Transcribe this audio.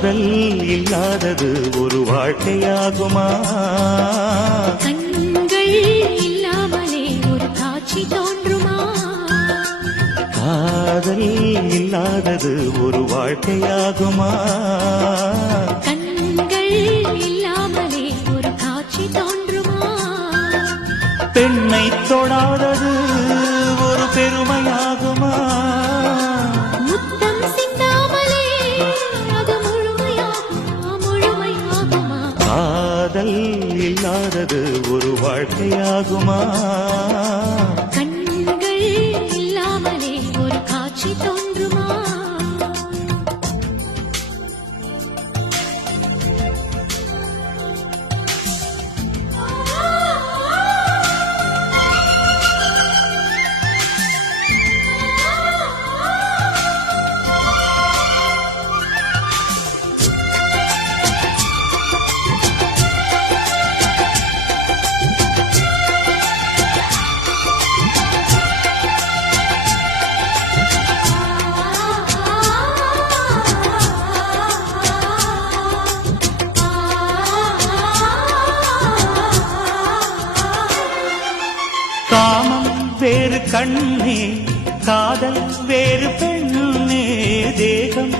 காதல் இல்லாதது ஒரு வாழ்க்கையாகுமா? கண்கள் இல்லாமலே ஒரு காட்சி தோன்றுமா? காதல் இல்லாதது ஒரு வாழ்க்கையாகுமா? கண்கள் இல்லாமலே ஒரு காட்சி தோன்றுமா? பெண்ணை தொடாதது ஒரு பெருமையாகுமா? முத்தம் சிந்தாமலே அது முழுமையாகுமா? முழுமையாகுமா? காதல் இல்லாதது ஒரு வாழ்க்கையாகுமா? கண்கள் இல்லாமலே ஒரு காட்சி தோன்றுமா? காமம் வேறு கண்ணே, காதல் வேறு பெண்ணே, தேகம்